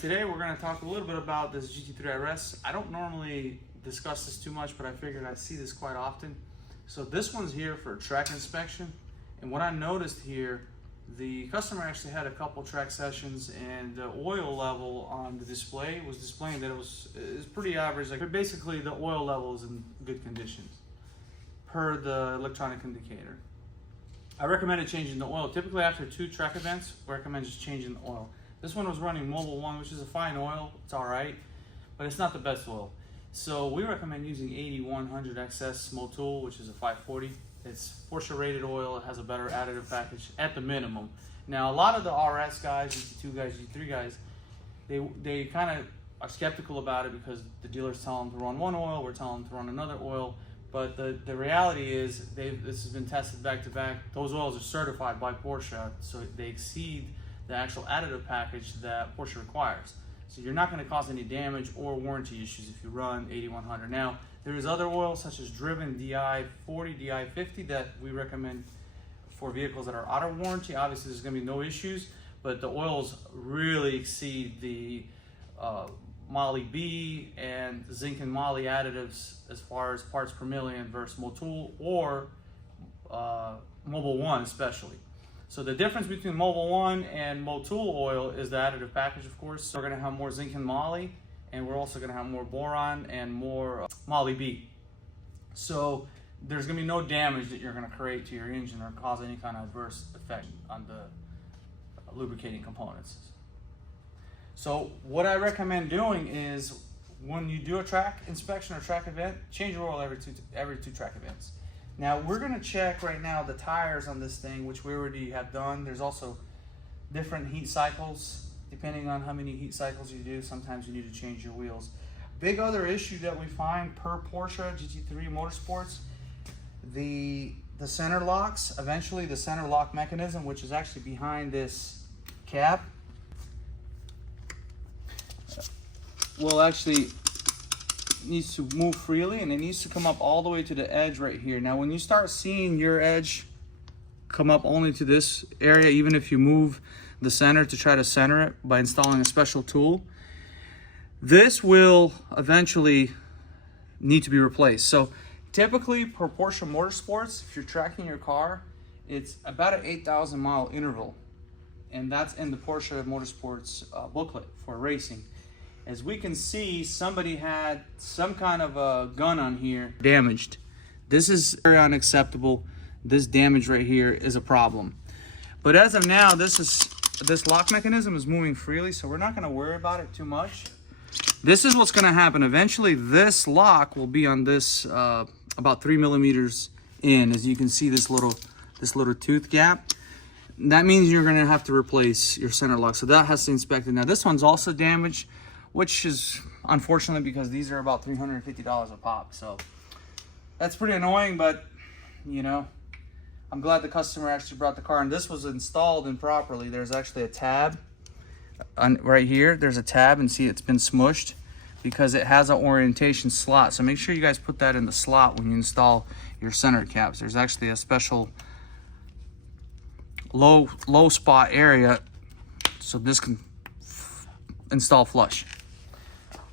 Today we're going to talk a little bit about this GT3 RS. I don't normally discuss this too much, but I figured I see this quite often. So this one's here for track inspection, and what I noticed here, the customer actually had a couple track sessions and the oil level on the display was displaying that it was pretty average. Like basically the oil level is in good conditions per the electronic indicator. I recommended changing the oil. Typically after 2 track events, I recommend just changing the oil. This one was running Mobil 1, which is a fine oil. It's all right, but it's not the best oil. So we recommend using 8100 XS Motul, which is a 540. It's Porsche rated oil. It has a better additive package at the minimum. Now, a lot of the RS guys, GT2 guys, GT3 guys, they kind of are skeptical about it because the dealers tell them to run one oil, we're telling them to run another oil. But the reality is, this has been tested back to back. Those oils are certified by Porsche, so they exceed the actual additive package that Porsche requires. So you're not going to cause any damage or warranty issues if you run 8100. Now, there is other oils such as Driven DI40, DI50 that we recommend for vehicles that are out of warranty. Obviously, there's going to be no issues, but the oils really exceed the Moly B and zinc and moly additives as far as parts per million versus Motul or Mobil 1 especially. So the difference between Mobil 1 and Motul oil is the additive package, of course. So we're going to have more zinc and moly, and we're also going to have more boron and more Moly B. So there's going to be no damage that you're going to create to your engine or cause any kind of adverse effect on the lubricating components. So what I recommend doing is when you do a track inspection or track event, change your oil every two track events. Now we're going to check right now the tires on this thing, which we already have done. There's also different heat cycles. Depending on how many heat cycles you do, sometimes you need to change your wheels. Big other issue that we find per Porsche GT3 Motorsports, the center locks, eventually the center lock mechanism, which is actually behind this cap, will actually needs to move freely, and it needs to come up all the way to the edge right here. Now when you start seeing your edge come up only to this area, even if you move the center to try to center it by installing a special tool, this will eventually need to be replaced. So typically per Porsche Motorsports, if you're tracking your car, it's about an 8,000 mile interval, and that's in the Porsche Motorsports booklet for racing. As we can see, somebody had some kind of a gun on here damaged. This is very unacceptable. This damage right here is a problem. But as of now, this lock mechanism is moving freely, so we're not going to worry about it too much. This is what's going to happen. Eventually, this lock will be on this about 3 millimeters in. As you can see, this little tooth gap. That means you're going to have to replace your center lock. So that has to be inspected. Now, this one's also damaged, which is unfortunate because these are about $350 a pop. So that's pretty annoying, but you know, I'm glad the customer actually brought the car, and this was installed improperly. There's actually a tab right here. There's a tab, and see it's been smushed because it has an orientation slot. So make sure you guys put that in the slot when you install your center caps. There's actually a special low spot area so this can install flush.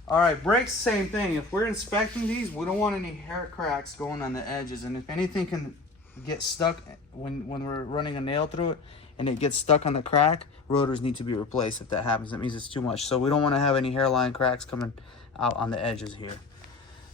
All right, brakes, same thing. If we're inspecting these, we don't want any hair cracks going on the edges, and if anything can get stuck when we're running a nail through it and it gets stuck on the crack, rotors need to be replaced. If that happens, that means it's too much. So we don't want to have any hairline cracks coming out on the edges here.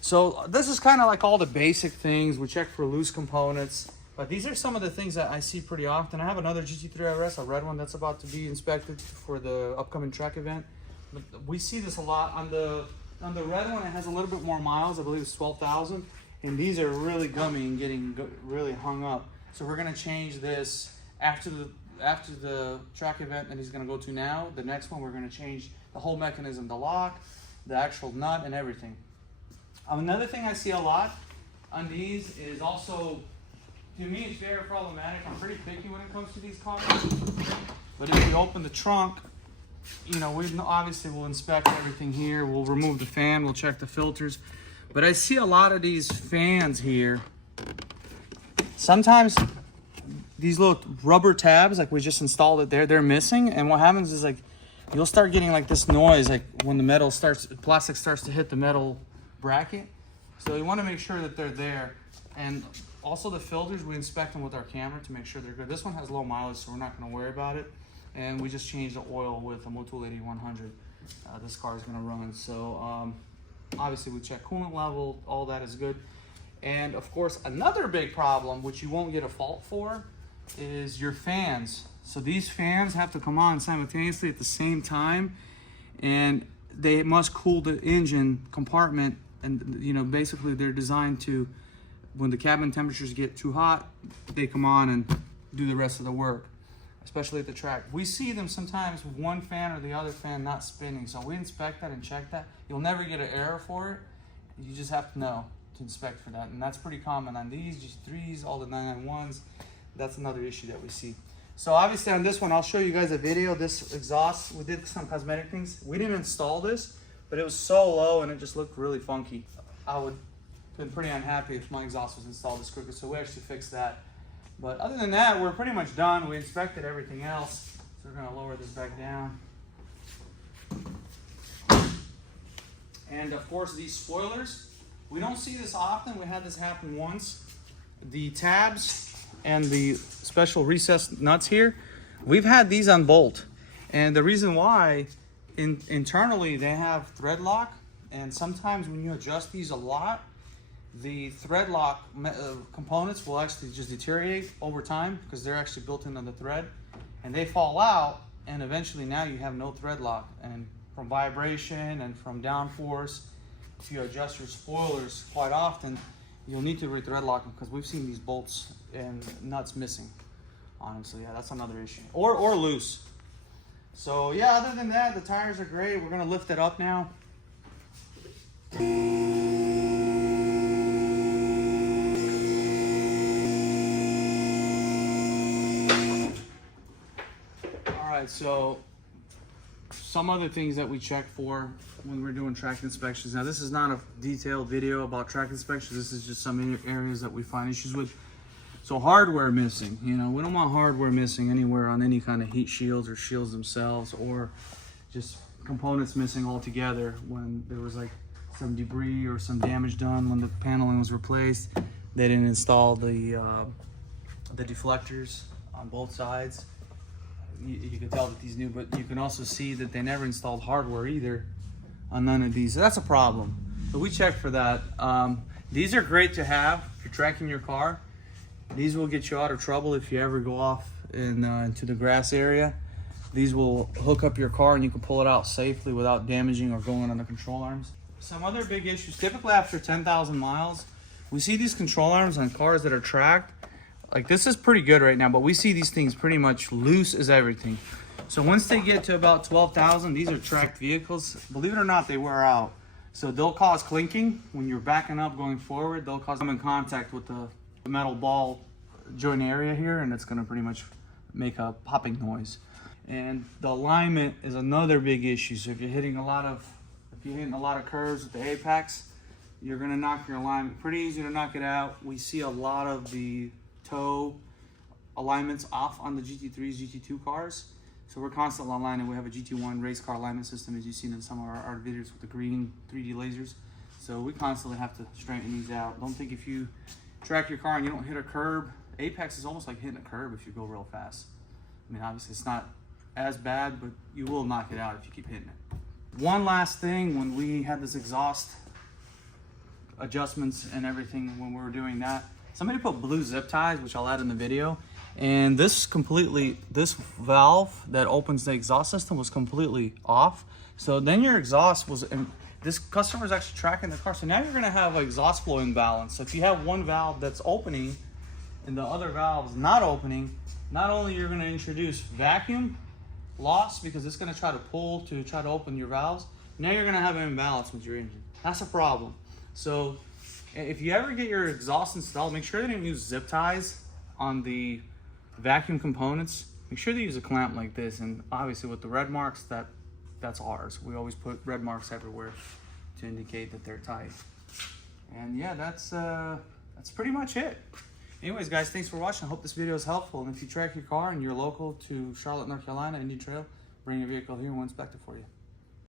So this is kind of like all the basic things. We check for loose components, but these are some of the things that I see pretty often. I have another GT3 RS, a red one, that's about to be inspected for the upcoming track event. But we see this a lot. On the red one, it has a little bit more miles. I believe it's 12,000. And these are really gummy and getting really hung up. So we're going to change this after the track event that he's going to go to now. The next one, we're going to change the whole mechanism, the lock, the actual nut, and everything. Another thing I see a lot on these is also, to me, it's very problematic. I'm pretty picky when it comes to these cars. But if we open the trunk, you know, we obviously will inspect everything here. We'll remove the fan, we'll check the filters. But I see a lot of these fans here. Sometimes these little rubber tabs, like we just installed it there, they're missing. And what happens is, like, you'll start getting like this noise, like when the plastic starts to hit the metal bracket. So you want to make sure that they're there. And also the filters, we inspect them with our camera to make sure they're good. This one has low mileage, so we're not going to worry about it. And we just changed the oil with a Motul 8100. This car is going to run. So obviously we check coolant level, all that is good. And of course, another big problem, which you won't get a fault for, is your fans. So these fans have to come on simultaneously at the same time, and they must cool the engine compartment. And you know, basically they're designed to, when the cabin temperatures get too hot, they come on and do the rest of the work, especially at the track. We see them sometimes with one fan or the other fan not spinning. So we inspect that and check that. You'll never get an error for it. You just have to know to inspect for that. And that's pretty common on these GT3s, all the 991s. That's another issue that we see. So obviously on this one, I'll show you guys a video. This exhaust, we did some cosmetic things. We didn't install this, but it was so low and it just looked really funky. I would have been pretty unhappy if my exhaust was installed this crooked, so we actually fixed that. But other than that, we're pretty much done. We inspected everything else. So we're gonna lower this back down. And of course, these spoilers, we don't see this often. We had this happen once. The tabs and the special recessed nuts here, we've had these on bolt. And the reason why, internally they have thread lock, and sometimes when you adjust these a lot, the thread lock components will actually just deteriorate over time because they're actually built into the thread, and they fall out, and eventually now you have no thread lock. And from vibration and from downforce, if you adjust your spoilers quite often, you'll need to re-thread lock them, because we've seen these bolts and nuts missing on them. So yeah, that's another issue. Or loose. So yeah, other than that, the tires are great. We're gonna lift it up now. Alright, so some other things that we check for when we're doing track inspections. Now, this is not a detailed video about track inspections. This is just some areas that we find issues with. So hardware missing, you know, we don't want hardware missing anywhere on any kind of heat shields or shields themselves, or just components missing altogether when there was like some debris or some damage done when the paneling was replaced. They didn't install the deflectors on both sides. You can tell that these new, but you can also see that they never installed hardware either on none of these. So that's a problem. So we checked for that. These are great to have if you're tracking your car. These will get you out of trouble if you ever go off into the grass area. These will hook up your car and you can pull it out safely without damaging or going on the control arms. Some other big issues, typically after 10,000 miles, we see these control arms on cars that are tracked. Like, this is pretty good right now, but we see these things pretty much loose as everything. So once they get to about 12,000, these are tracked vehicles. Believe it or not, they wear out. So they'll cause clinking when you're backing up going forward. They'll cause them in contact with the metal ball joint area here, and it's gonna pretty much make a popping noise. And the alignment is another big issue. So if you're hitting a lot of curves with the apex, you're gonna knock your alignment. Pretty easy to knock it out. We see a lot of the toe alignments off on the GT3s, GT2 cars. So we're constantly aligning. We have a GT1 race car alignment system, as you've seen in some of our videos with the green 3D lasers. So we constantly have to straighten these out. Don't think if you track your car and you don't hit a curb, apex is almost like hitting a curb if you go real fast. I mean, obviously it's not as bad, but you will knock it out if you keep hitting it. One last thing, when we had this exhaust adjustments and everything, when we were doing that, somebody put blue zip ties, which I'll add in the video, and this valve that opens the exhaust system was completely off. So then your exhaust was, and this customer is actually tracking the car. So now you're gonna have an exhaust flow imbalance. So if you have one valve that's opening and the other valve is not opening, not only you're gonna introduce vacuum loss because it's gonna try to pull to try to open your valves, now you're gonna have an imbalance with your engine. That's a problem. So if you ever get your exhaust installed, make sure they didn't use zip ties on the vacuum components. Make sure they use a clamp like this, and obviously with the red marks, that's ours. We always put red marks everywhere to indicate that they're tight. And yeah, that's pretty much it. Anyways, guys, thanks for watching. I hope this video is helpful. And if you track your car and you're local to Charlotte, North Carolina, Indian Trail, bring your vehicle here and we'll inspect it for you.